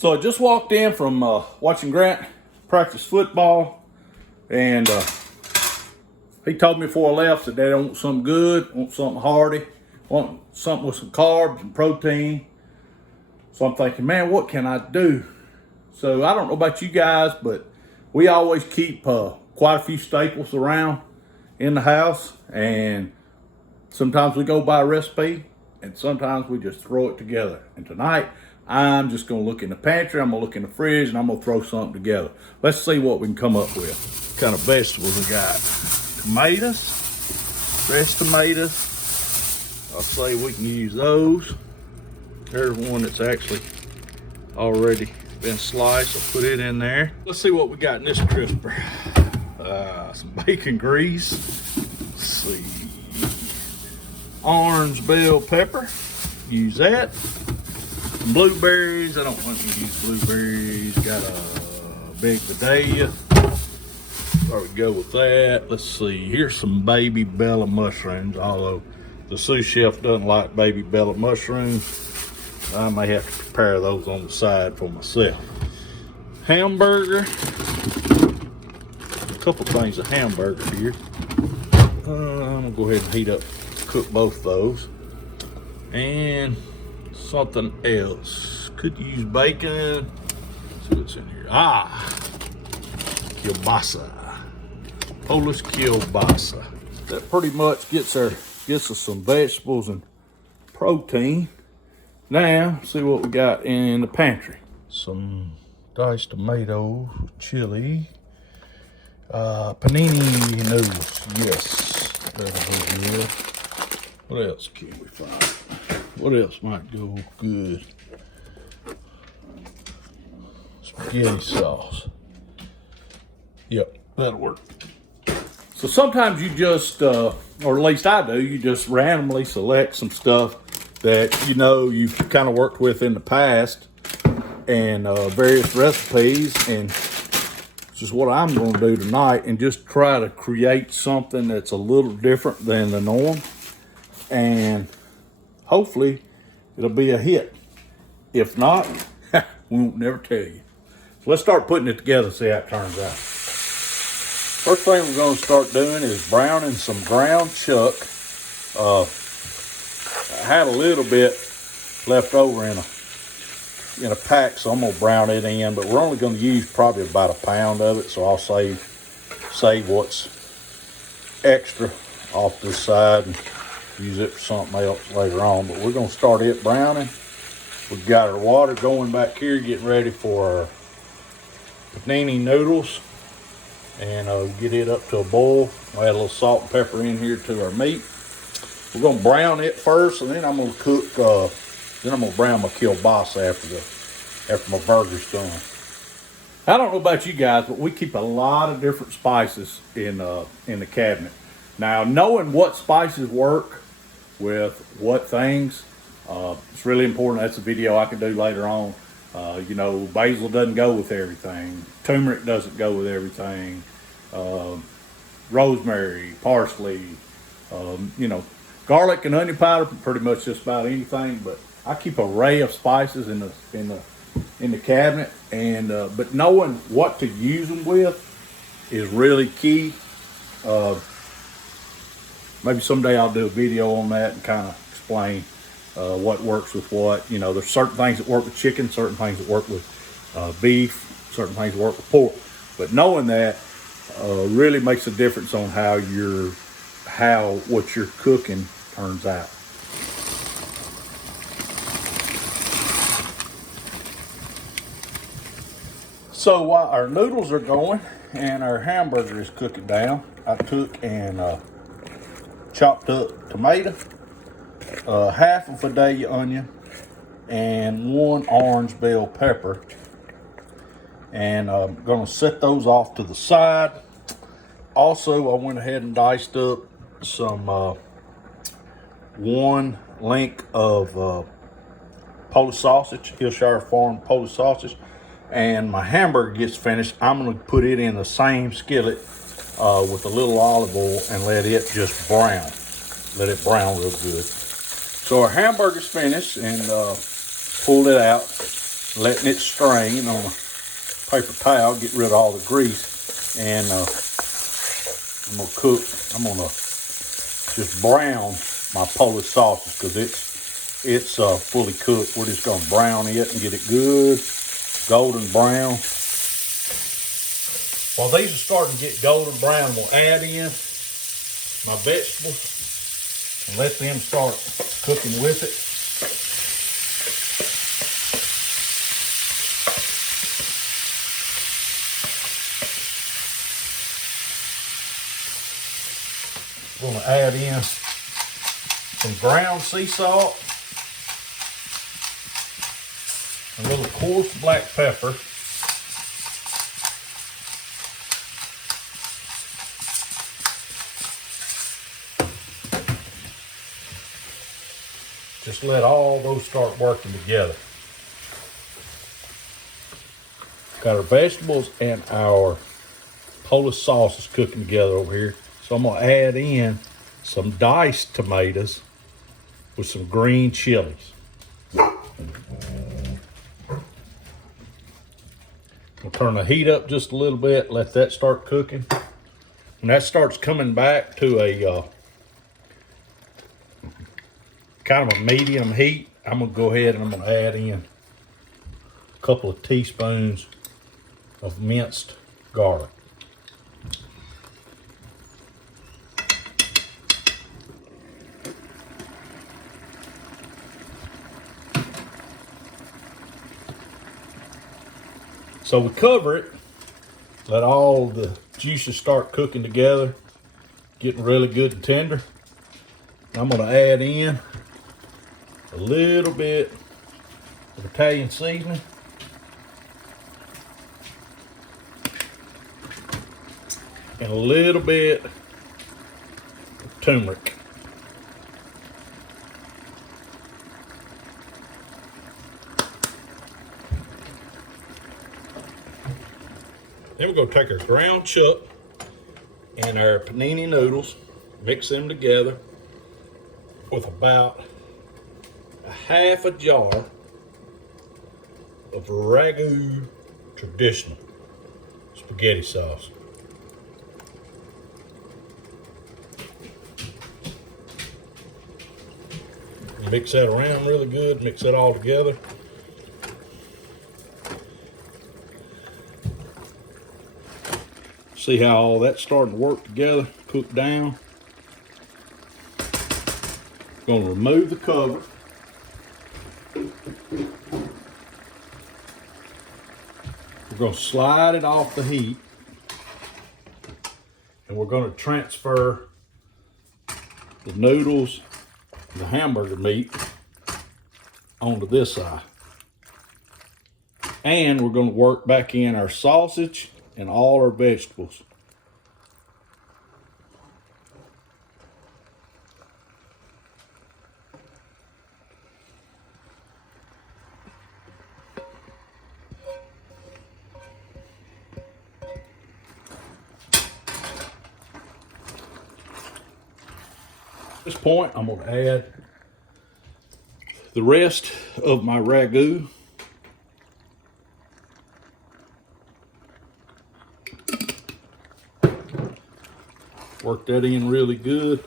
So I just walked in from watching Grant practice football, and he told me before I left that they want something good, want something hearty, want something with some carbs and protein. So I'm thinking, man, what can I do? So I don't know about you guys, but we always keep quite a few staples around in the house, and sometimes we go by a recipe, and sometimes we just throw it together. And tonight, I'm just gonna look in the pantry, I'm gonna look in the fridge, and I'm gonna throw something together. Let's see what we can come up with. What kind of vegetables we got? Tomatoes, fresh tomatoes. I'll say we can use those. There's one that's actually already been sliced. I'll put it in there. Let's see what we got in this crisper. Some bacon grease. Let's see. Orange bell pepper. Use that. Some blueberries. I don't want to use blueberries. Got a big Vidalia. There we go with that. Let's see. Here's some baby bella mushrooms. Although the sous chef doesn't like baby bella mushrooms, I may have to prepare those on the side for myself. Hamburger. A couple things of hamburger here. I'm gonna go ahead and heat up, cook both those. And something else. Could use bacon. Let's see what's in here. Kielbasa. Polish kielbasa. That pretty much gets us some vegetables and protein. Now, see what we got in the pantry. Some diced tomatoes, chili, panini noodles. Yes, that'll go good. What else can we find? What else might go good? Spaghetti sauce. Yep, that'll work. So sometimes you just, or at least I do, you just randomly select some stuff that you know you've kind of worked with in the past, and various recipes, and this is what I'm going to do tonight, and just try to create something that's a little different than the norm, and hopefully it'll be a hit. If not, we won't never tell you. So let's start putting it together, see how it turns out. First thing we're going to start doing is browning some ground chuck. I had a little bit left over in a pack, so I'm gonna brown it in, but we're only gonna use probably about a pound of it, so I'll save what's extra off this side and use it for something else later on. But we're gonna start it browning. We've got our water going back here, getting ready for our panini noodles, and get it up to a boil. We'll add a little salt and pepper in here to our meat. We're gonna brown it first, and then I'm gonna cook. Then I'm gonna brown my kielbasa after my burger's done. I don't know about you guys, but we keep a lot of different spices in the cabinet. Now, knowing what spices work with what things, it's really important. That's a video I can do later on. You know, basil doesn't go with everything. Turmeric doesn't go with everything. Rosemary, parsley, you know. Garlic and onion powder, pretty much just about anything, but I keep an array of spices in the cabinet, and but knowing what to use them with is really key. Maybe someday I'll do a video on that and kind of explain what works with what. You know, there's certain things that work with chicken, certain things that work with beef, certain things that work with pork. But knowing that really makes a difference on how what you're cooking turns out. So while our noodles are going and our hamburger is cooking down, I took and chopped up tomato, half a Vidalia onion, and 1 orange bell pepper, and I'm going to set those off to the side. Also, I went ahead and diced up some 1 link of Polish sausage, Hillshire Farm Polish sausage, and my hamburger gets finished. I'm going to put it in the same skillet with a little olive oil and let it just brown. Let it brown real good. So our hamburger's finished, and pulled it out. letting it strain on a paper towel, get rid of all the grease, and I'm gonna just brown my Polish sausage because it's fully cooked. We're just gonna brown it and get it good golden brown. While these are starting to get golden brown, we'll add in my vegetables and let them start cooking with it. We're going to add in some ground sea salt, a little coarse black pepper, just let all those start working together. Got our vegetables and our Polish sausage cooking together over here. So I'm gonna add in some diced tomatoes with some green chilies. I'll turn the heat up just a little bit, let that start cooking. When that starts coming back to a kind of a medium heat, I'm gonna go ahead and I'm gonna add in a couple of teaspoons of minced garlic. So we cover it, let all the juices start cooking together, getting really good and tender. I'm gonna add in a little bit of Italian seasoning. And a little bit of turmeric. Then we're going to take our ground chuck and our panini noodles, mix them together with about a half a jar of Ragu traditional spaghetti sauce. Mix that around really good, mix that all together. See how all that's starting to work together, cook down. Going to remove the cover. We're going to slide it off the heat. And we're going to transfer the noodles, the hamburger meat, onto this side. And we're going to work back in our sausage and all our vegetables. At this point, I'm going to add the rest of my ragu. Work that in really good.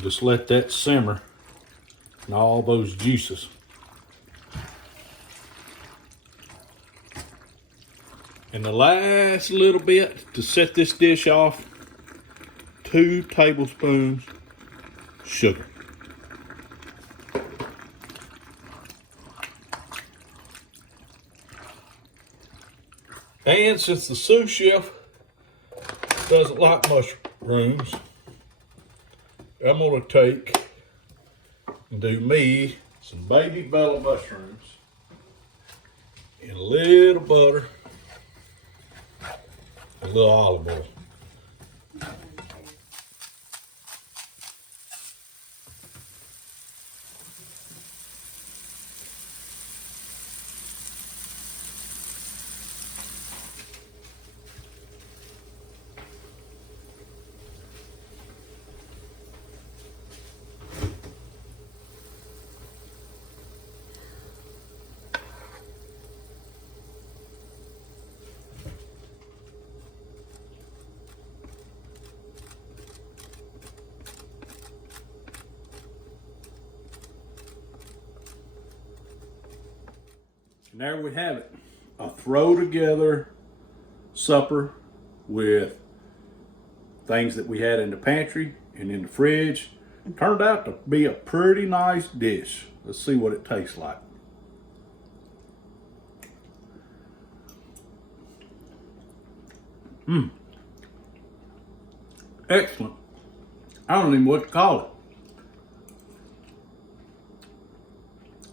Just let that simmer and all those juices. And the last little bit to set this dish off, 2 tablespoons sugar. And since the sous chef doesn't like mushrooms, I'm gonna take and do me some baby bella mushrooms and a little butter, a little olive oil. And there we have it. A throw together supper with things that we had in the pantry and in the fridge. Turned out to be a pretty nice dish. Let's see what it tastes like. Excellent. I don't even know what to call it.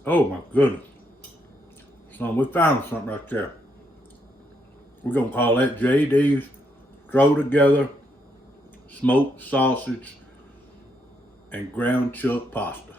Oh my goodness. So we found something right there. We're gonna call that JD's Throw Together Smoked Sausage and Ground Chuck Pasta.